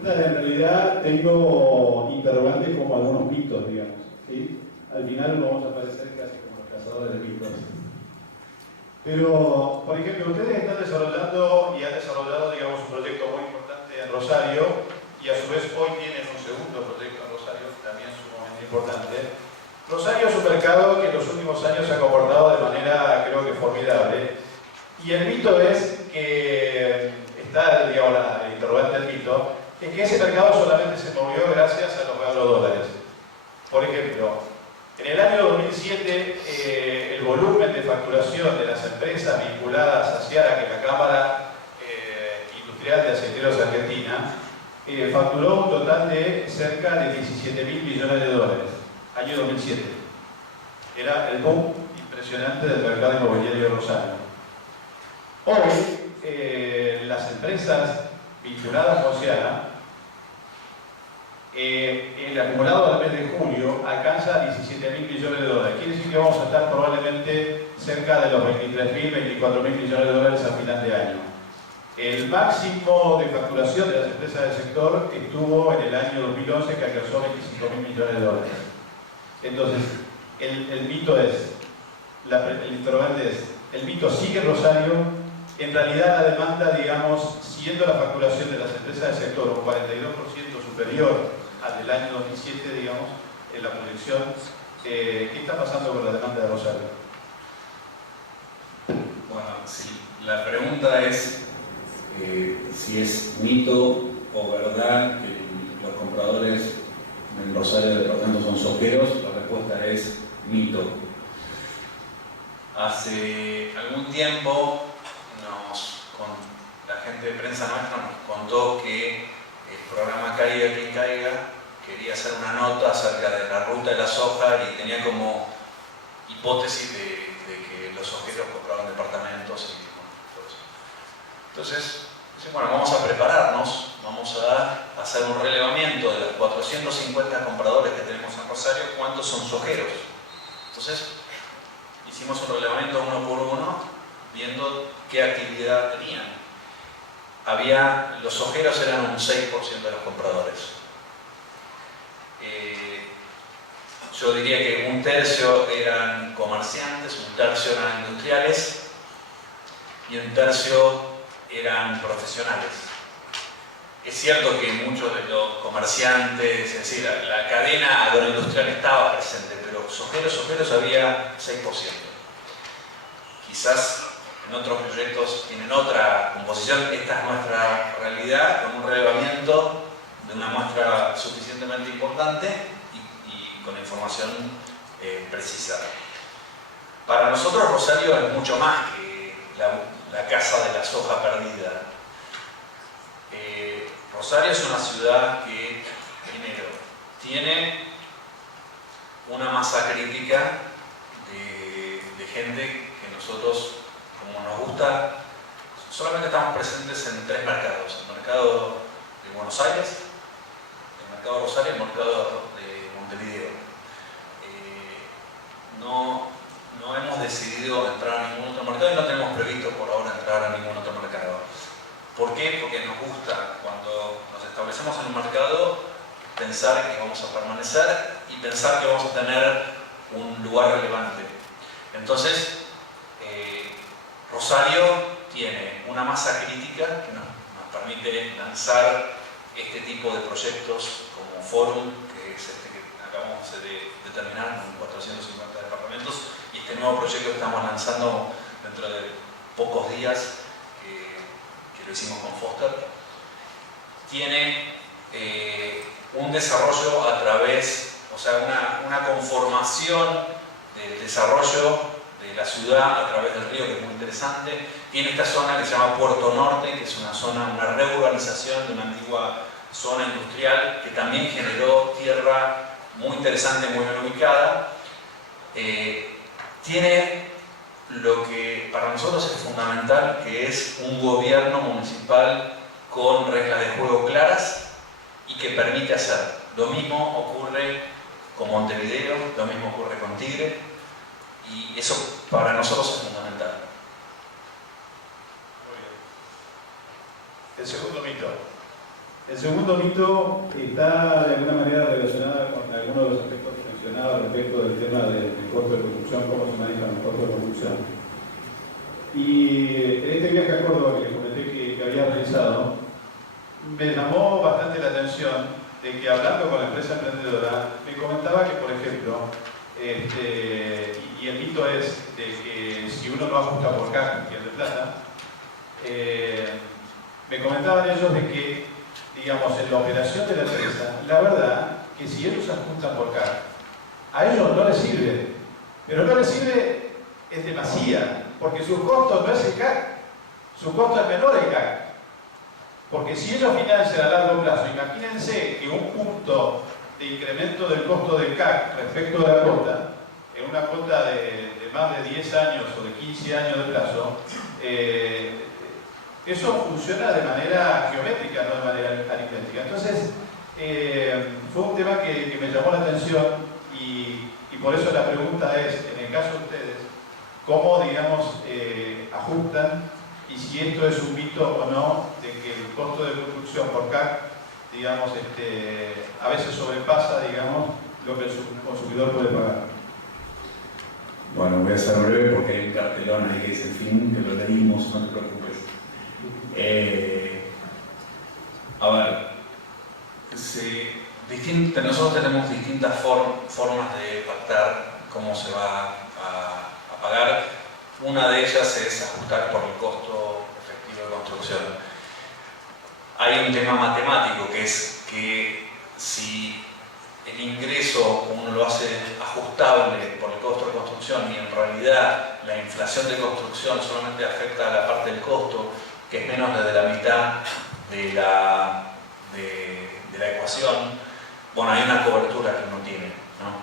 pregunta, en realidad tengo interrogantes como algunos mitos, digamos. ¿Sí? Al final nos vamos a parecer casi como los cazadores de mitos. Pero, por ejemplo, ustedes están desarrollando y han desarrollado, digamos, un proyecto muy importante en Rosario y a su vez hoy tienen un segundo proyecto en Rosario, también sumamente importante. Rosario es un mercado que en los últimos años se ha comportado de manera, creo que formidable. Y el mito es que, está, digamos, el interrogante del mito, es que ese mercado solamente se movió gracias a los agrodólares. Por ejemplo, en el año 2007, el volumen de facturación de las empresas vinculadas a Ciara, que es la Cámara Industrial de Aceiteros de Argentina, facturó un total de cerca de 17.000 millones de dólares. Año 2007. Era el boom impresionante del mercado inmobiliario de Rosario. Hoy, las empresas vinculadas con Ciara, el acumulado del mes de julio alcanza 17.000 millones de dólares. Quiere decir que vamos a estar probablemente cerca de los 23.000, 24.000 millones de dólares a final de año. El máximo de facturación de las empresas del sector estuvo en el año 2011, que alcanzó 25.000 millones de dólares. Entonces, el mito es, el interrogante es, ¿el mito sigue en Rosario? En realidad la demanda, digamos, siendo la facturación de las empresas del sector un 42% superior al del año 2007, digamos, en la proyección, ¿qué está pasando con la demanda de Rosario? Bueno, sí, la pregunta es si es mito o verdad que los compradores en Rosario de departamentos son soqueros. La respuesta es mito. Hace algún tiempo la gente de prensa nuestra nos contó que el programa Caiga quien caiga quería hacer una nota acerca de la ruta de la soja y tenía como hipótesis de que los sojeros compraban departamentos y todo eso. Entonces, bueno, vamos a prepararnos, vamos a hacer un relevamiento de los 450 compradores que tenemos en Rosario, ¿cuántos son sojeros? Entonces, hicimos un relevamiento uno por uno, viendo qué actividad tenían. Los sojeros eran un 6% de los compradores. Yo diría que un tercio eran comerciantes, un tercio eran industriales y un tercio eran profesionales. Es cierto que muchos de los comerciantes, es decir, la cadena agroindustrial estaba presente, pero sojeros había 6%. Quizás en otros proyectos tienen otra composición. Esta es nuestra realidad, con un relevamiento de una muestra suficientemente importante y con información precisa. Para nosotros Rosario es mucho más que la casa de la soja perdida. Rosario es una ciudad que, primero, tiene una masa crítica de gente que nosotros, como nos gusta, solamente estamos presentes en 3 mercados: el mercado de Buenos Aires, el mercado de Rosario y el mercado de Montevideo. No hemos decidido entrar a ningún otro mercado y no tenemos previsto por ahora entrar a ningún otro mercado. ¿Por qué? Porque nos gusta, cuando nos establecemos en un mercado, pensar que vamos a permanecer y pensar que vamos a tener un lugar relevante. Entonces, Rosario tiene una masa crítica que nos permite lanzar este tipo de proyectos como Forum, que es este que acabamos de terminar con 450 departamentos, y este nuevo proyecto que estamos lanzando dentro de pocos días, que lo hicimos con Foster. Tiene un desarrollo a través, o sea, una conformación del desarrollo de la ciudad a través del río, que es muy interesante. Tiene esta zona que se llama Puerto Norte, que es una reurbanización de una antigua zona industrial que también generó tierra muy interesante, muy bien ubicada. Tiene lo que para nosotros es fundamental, que es un gobierno municipal con reglas de juego claras y que permite hacer. Lo mismo ocurre con Montevideo, lo mismo ocurre con Tigre, y eso para nosotros es fundamental. Muy bien. El segundo mito. El segundo mito está de alguna manera relacionado con algunos de los aspectos que mencionaba respecto del tema del costo de construcción, cómo se manejan los costos de construcción. Y en este viaje a Córdoba que les comenté que había realizado, me llamó bastante la atención de que hablando con la empresa emprendedora, me comentaba que, por ejemplo, y el mito es de que si uno no ajusta por CAC, pierde plata, me comentaban ellos de que, digamos, en la operación de la empresa, la verdad que si ellos ajustan por CAC, a ellos no les sirve, pero no les sirve en demasía, porque su costo no es el CAC, su costo es menor el CAC. Porque si ellos financian a largo plazo, imagínense que un punto de incremento del costo del CAC respecto de la cuota, en una cuota de más de 10 años o de 15 años de plazo, eso funciona de manera geométrica, no de manera aritmética. Entonces, fue un tema que me llamó la atención y por eso la pregunta es, en el caso de ustedes, ¿cómo, digamos, ajustan? Y si esto es un mito o no, de que el costo de construcción por CAC, digamos, a veces sobrepasa, digamos, lo que el consumidor puede pagar. Bueno, voy a ser breve porque hay un cartelón ahí que dice el fin, que lo leímos, no te preocupes. A ver, nosotros tenemos distintas formas de pactar cómo se va a pagar. Una de ellas es ajustar por el costo efectivo de construcción. Hay un tema matemático que es que si el ingreso uno lo hace ajustable por el costo de construcción y en realidad la inflación de construcción solamente afecta a la parte del costo, que es menos de la mitad de la ecuación, bueno, hay una cobertura que uno tiene, ¿no?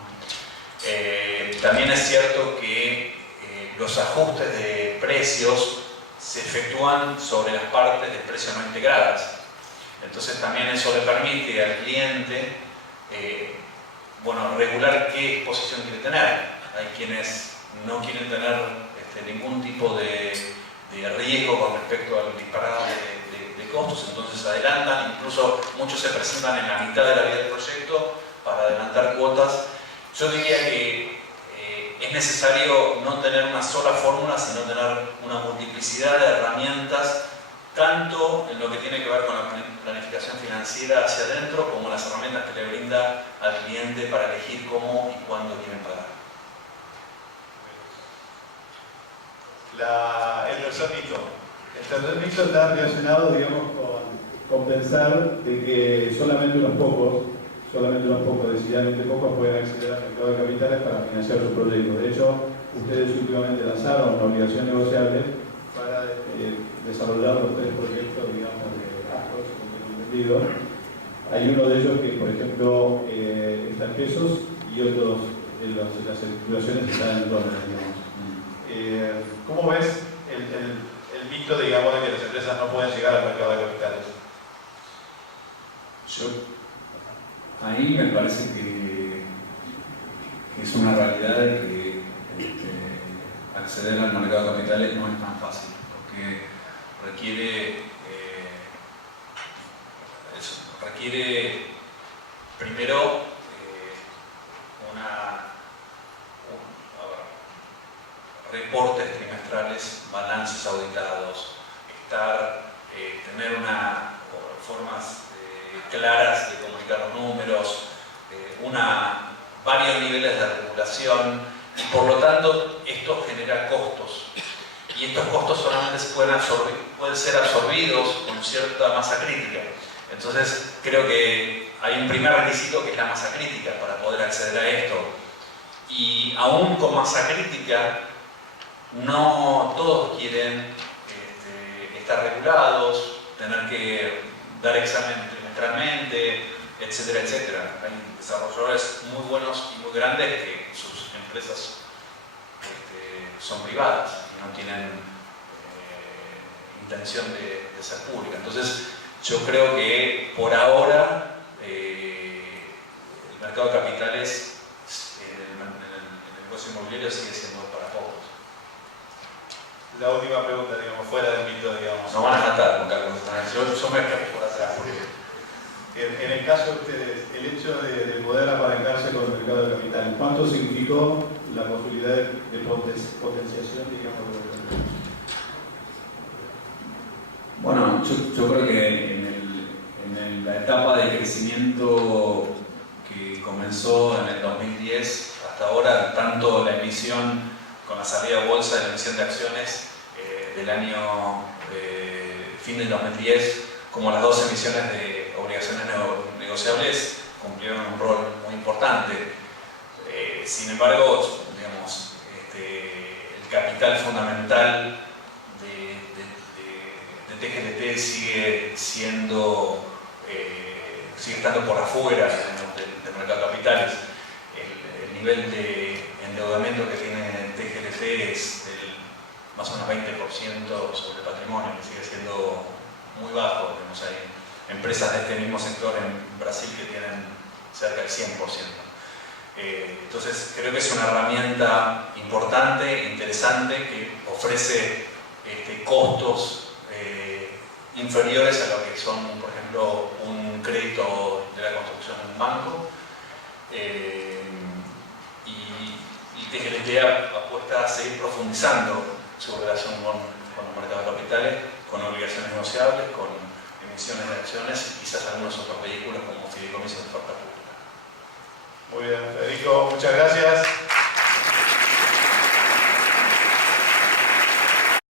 También es cierto que los ajustes de precios se efectúan sobre las partes de precio no integradas. Entonces también eso le permite al cliente regular qué exposición quiere tener. Hay quienes no quieren tener ningún tipo de riesgo con respecto al disparado de costos, entonces adelantan, incluso muchos se presentan en la mitad de la vida del proyecto para adelantar cuotas. Yo diría que es necesario no tener una sola fórmula, sino tener una multiplicidad de herramientas, tanto en lo que tiene que ver con la planificación financiera hacia adentro, como las herramientas que le brinda al cliente para elegir cómo y cuándo quieren pagar. El tercer mito. El tercer mito está relacionado, digamos, con pensar de que solamente unos pocos, decididamente pocos, pueden acceder al mercado de capitales para financiar sus proyectos. De hecho, ustedes últimamente lanzaron una obligación negociable para desarrollar los 3 proyectos, digamos, de Actos, como tengo entendido. Hay uno de ellos que, por ejemplo, está en pesos y otros de las circulaciones están en dólares, digamos. ¿Cómo ves el mito, digamos, de que las empresas no pueden llegar al mercado de capitales? Ahí me parece que es una realidad de que acceder al mercado de capitales no es tan fácil, porque requiere primero reportes trimestrales, balances auditados, tener formas claras de comunicar los números, varios niveles de regulación, y por lo tanto esto genera costos. Y estos costos solamente pueden ser absorbidos con cierta masa crítica. Entonces creo que hay un primer requisito que es la masa crítica para poder acceder a esto. Y aún con masa crítica, no todos quieren estar regulados, tener que dar examen trimestralmente, etcétera, etcétera. Hay desarrolladores muy buenos y muy grandes que sus empresas son privadas y no tienen intención de ser públicas. Entonces, yo creo que por ahora el mercado de capitales en el negocio inmobiliario sigue siendo para pocos. La última pregunta, digamos, fuera del mito, digamos. Nos van a matar, Juan Carlos. Yo me escapo por atrás. En el caso de ustedes, el hecho de poder apalancarse con el mercado de capital, ¿cuánto significó la posibilidad de potenciación, digamos, de los mercados? Bueno, yo creo que en la etapa de crecimiento que comenzó en el 2010 hasta ahora, tanto la emisión con la salida de bolsa de la emisión de acciones del año fin del 2010, como las dos emisiones de obligaciones negociables, cumplieron un rol muy importante. Sin embargo, digamos, el capital fundamental de TGLT sigue estando por afuera del mercado de capitales. El nivel de endeudamiento que tiene TGLT es del más o menos 20% sobre el patrimonio, que sigue siendo muy bajo. Tenemos ahí empresas de este mismo sector en Brasil que tienen cerca del 100%. Entonces creo que es una herramienta importante, interesante, que ofrece costos inferiores a lo que son, por ejemplo, un crédito de la construcción en un banco. Y TGLT apuesta a seguir profundizando su relación con los mercados de capitales, con obligaciones negociables, con emisiones de acciones y quizás algunos otros vehículos como fideicomisos de oferta pública. Muy bien, Federico, muchas gracias.